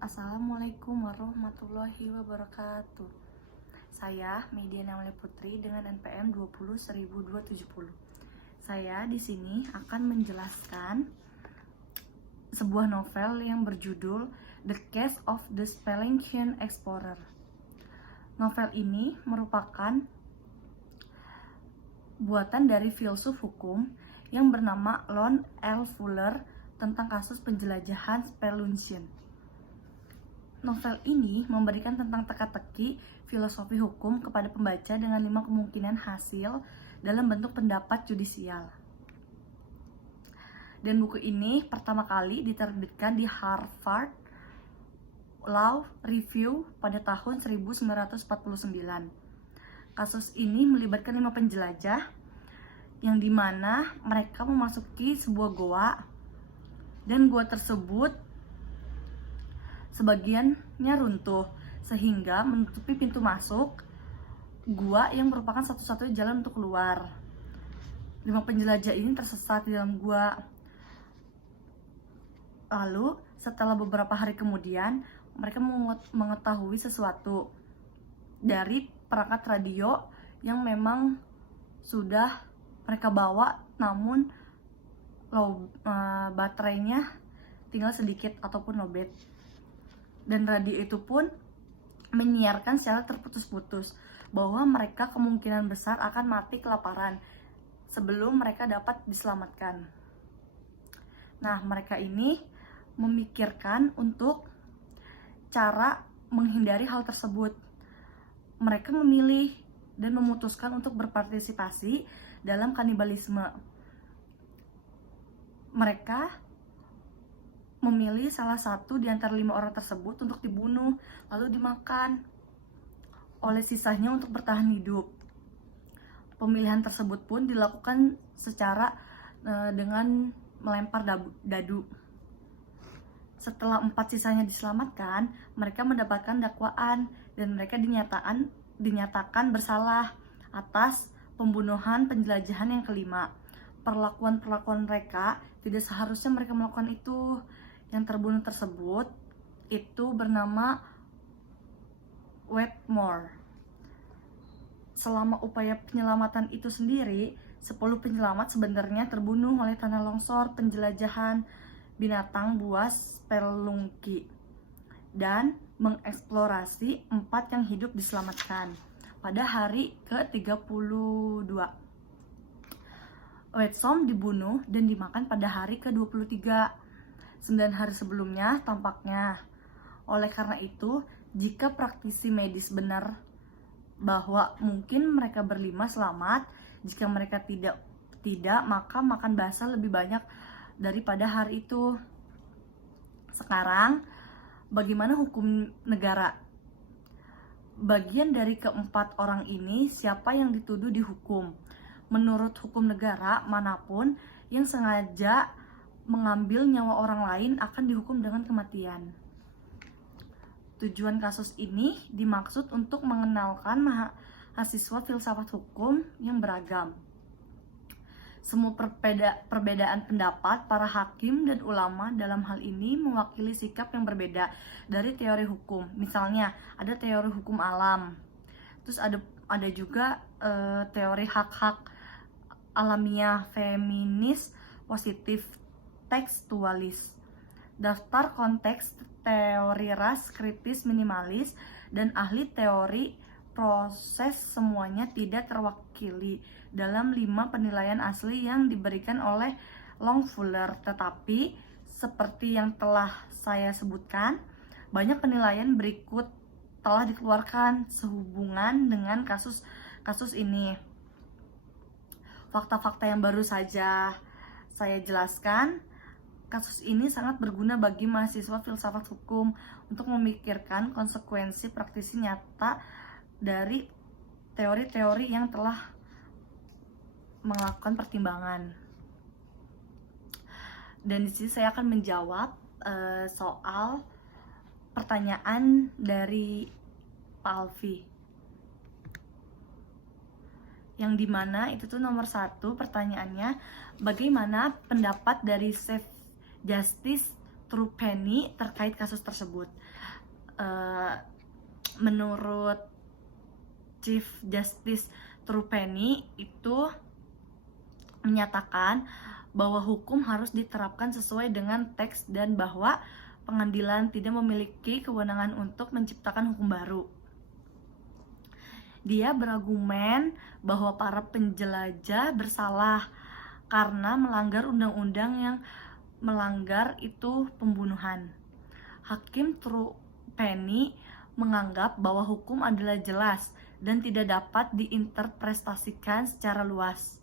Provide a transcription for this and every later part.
Assalamualaikum warahmatullahi wabarakatuh. Saya Media Namli Putri dengan NPM 20.270. Saya di sini akan menjelaskan sebuah novel yang berjudul The Case of the Spellingfian Explorer. Novel ini merupakan buatan dari filsuf hukum yang bernama Lon L. Fuller tentang kasus penjelajahan Spellingfian. Novel ini memberikan tentang teka-teki filosofi hukum kepada pembaca dengan 5 kemungkinan hasil dalam bentuk pendapat judisial. Dan buku ini pertama kali diterbitkan di Harvard Law Review pada tahun 1949. Kasus ini melibatkan 5 penjelajah yang dimana mereka memasuki sebuah goa, dan goa tersebut sebagiannya runtuh sehingga menutupi pintu masuk gua yang merupakan satu-satunya jalan untuk keluar. 5 penjelajah ini tersesat di dalam gua. Lalu setelah beberapa hari kemudian mereka mengetahui sesuatu dari perangkat radio yang memang sudah mereka bawa, namun baterainya tinggal sedikit ataupun lowbat. Dan radio itu pun menyiarkan secara terputus-putus bahwa mereka kemungkinan besar akan mati kelaparan sebelum mereka dapat diselamatkan. Nah, mereka ini memikirkan untuk cara menghindari hal tersebut. Mereka memilih dan memutuskan untuk berpartisipasi dalam kanibalisme. Mereka memilih salah satu di antara 5 orang tersebut untuk dibunuh, lalu dimakan oleh sisanya untuk bertahan hidup. Pemilihan tersebut pun dilakukan secara dengan melempar dadu. Setelah 4 sisanya diselamatkan, mereka mendapatkan dakwaan dan mereka dinyatakan bersalah atas pembunuhan penjelajahan yang kelima. Perlakuan mereka tidak seharusnya mereka melakukan itu. Yang terbunuh tersebut itu bernama Wetmore. Selama upaya penyelamatan itu sendiri, 10 penyelamat sebenarnya terbunuh oleh tanah longsor penjelajahan binatang buas spelunky dan mengeksplorasi 4 yang hidup diselamatkan pada hari ke-32. Wetsom dibunuh dan dimakan pada hari ke-23, 9 hari sebelumnya tampaknya. Oleh karena itu, jika praktisi medis benar bahwa mungkin mereka berlima selamat, jika mereka tidak, maka makan basah lebih banyak daripada hari itu. Sekarang, bagaimana hukum negara? Bagian dari keempat orang ini, siapa yang dituduh dihukum? Menurut hukum negara manapun yang sengaja mengambil nyawa orang lain akan dihukum dengan kematian. Tujuan kasus ini dimaksud untuk mengenalkan mahasiswa filsafat hukum yang beragam. Semua perbedaan pendapat para hakim dan ulama dalam hal ini mewakili sikap yang berbeda dari teori hukum. Misalnya, ada teori hukum alam. Terus ada juga teori hak-hak alamiah, feminis, positif, tekstualis, daftar konteks teori ras, kritis, minimalis, dan ahli teori proses semuanya tidak terwakili dalam 5 penilaian asli yang diberikan oleh Longfellow. Tetapi seperti yang telah saya sebutkan, banyak penilaian berikut telah dikeluarkan sehubungan dengan kasus ini. Fakta-fakta yang baru saja saya jelaskan, kasus ini sangat berguna bagi mahasiswa filsafat hukum untuk memikirkan konsekuensi praktisi nyata dari teori-teori yang telah melakukan pertimbangan. Dan di sini saya akan menjawab soal pertanyaan dari Pak Alfi, yang dimana itu tuh nomor 1 pertanyaannya, bagaimana pendapat dari Chief Justice Trupeni terkait kasus tersebut. Menurut Chief Justice Trupeni itu menyatakan bahwa hukum harus diterapkan sesuai dengan teks dan bahwa pengadilan tidak memiliki kewenangan untuk menciptakan hukum baru. Dia berargumen bahwa para penjelajah bersalah karena melanggar undang-undang yang melanggar itu pembunuhan. Hakim Trupeni menganggap bahwa hukum adalah jelas dan tidak dapat diinterpretasikan secara luas.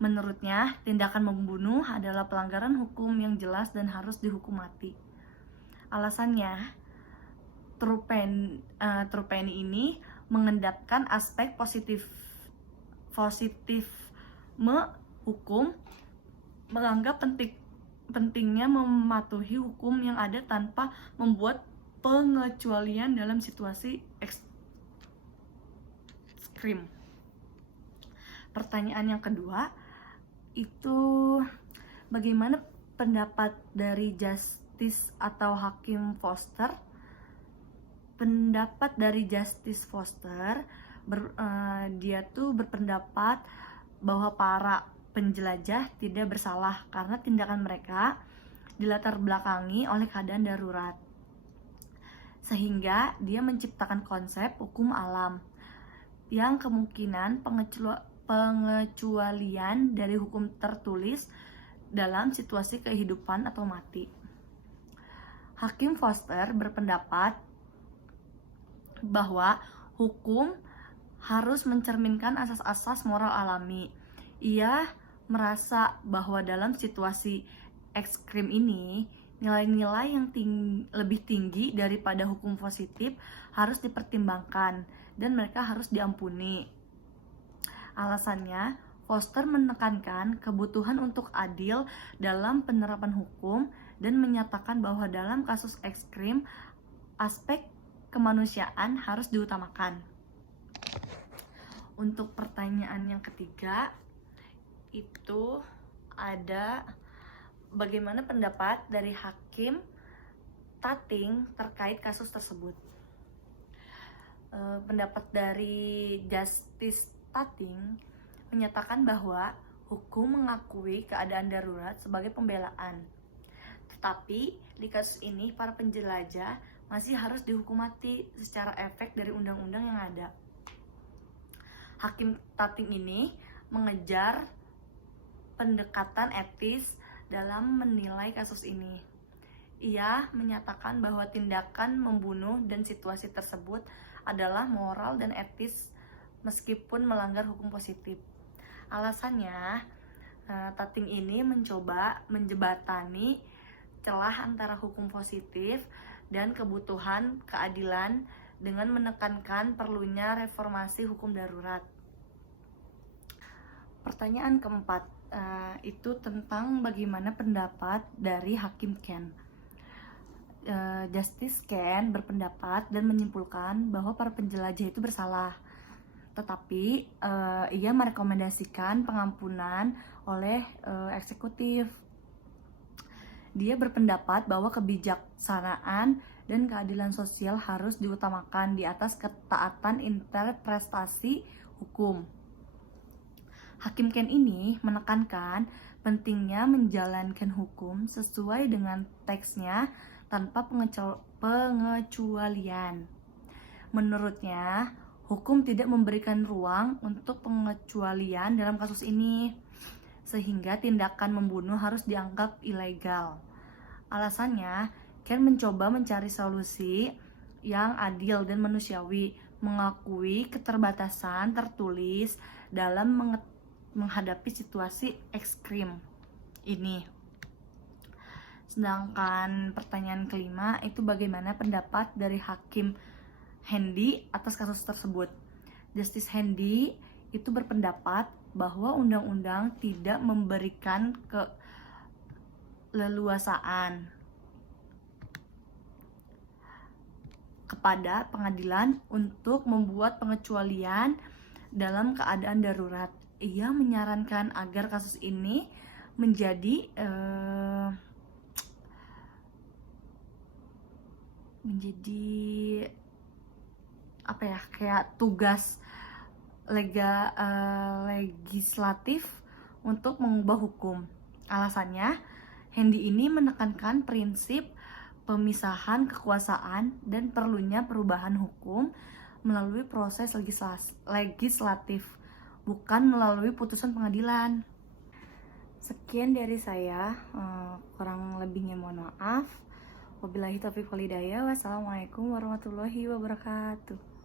Menurutnya, tindakan membunuh adalah pelanggaran hukum yang jelas dan harus dihukum mati. Alasannya, Trupeni ini mengendapkan aspek positifme hukum, menganggap pentingnya mematuhi hukum yang ada tanpa membuat pengecualian dalam situasi ekstrim. Pertanyaan yang kedua itu bagaimana pendapat dari Justice atau Hakim Foster? Pendapat dari Justice Foster, dia tuh berpendapat bahwa para penjelajah tidak bersalah karena tindakan mereka dilatar belakangi oleh keadaan darurat, sehingga dia menciptakan konsep hukum alam yang kemungkinan pengecualian dari hukum tertulis dalam situasi kehidupan atau mati. Hakim Foster berpendapat bahwa hukum harus mencerminkan asas-asas moral alami. Ia merasa bahwa dalam situasi ekstrim ini, nilai-nilai yang lebih tinggi daripada hukum positif harus dipertimbangkan dan mereka harus diampuni. Alasannya, Foster menekankan kebutuhan untuk adil dalam penerapan hukum dan menyatakan bahwa dalam kasus ekstrim, aspek kemanusiaan harus diutamakan. Untuk pertanyaan yang ketiga, itu ada bagaimana pendapat dari Hakim Tating terkait kasus tersebut. Pendapat dari Justice Tating menyatakan bahwa hukum mengakui keadaan darurat sebagai pembelaan. Tetapi di kasus ini para penjelajah masih harus dihukum mati secara efek dari undang-undang yang ada. Hakim Tating ini mengejar pendekatan etis dalam menilai kasus ini. Ia menyatakan bahwa tindakan membunuh dan situasi tersebut adalah moral dan etis meskipun melanggar hukum positif. Alasannya, Tating ini mencoba menjembatani celah antara hukum positif dan kebutuhan keadilan dengan menekankan perlunya reformasi hukum darurat. Pertanyaan keempat, itu tentang bagaimana pendapat dari Hakim Ken. Justice Ken berpendapat dan menyimpulkan bahwa para penjelajah itu bersalah, tetapi ia merekomendasikan pengampunan oleh eksekutif. Dia berpendapat bahwa kebijaksanaan dan keadilan sosial harus diutamakan di atas ketaatan interpretasi hukum. Hakim Ken ini menekankan pentingnya menjalankan hukum sesuai dengan teksnya tanpa pengecualian. Menurutnya, hukum tidak memberikan ruang untuk pengecualian dalam kasus ini, sehingga tindakan membunuh harus dianggap ilegal. Alasannya, Ken mencoba mencari solusi yang adil dan manusiawi, mengakui keterbatasan tertulis dalam menghadapi situasi ekstrim ini. Sedangkan pertanyaan kelima itu bagaimana pendapat dari Hakim Handy atas kasus tersebut. Justice Handy itu berpendapat bahwa undang-undang tidak memberikan keleluasaan kepada pengadilan untuk membuat pengecualian dalam keadaan darurat. Ia menyarankan agar kasus ini menjadi menjadi apa ya, kayak tugas legislatif untuk mengubah hukum. Alasannya, Hendy ini menekankan prinsip pemisahan kekuasaan dan perlunya perubahan hukum melalui proses legislatif, bukan melalui putusan pengadilan. Sekian dari saya, kurang lebihnya mohon maaf. Wabillahi taufiq wal hidayah. Wassalamualaikum warahmatullahi wabarakatuh.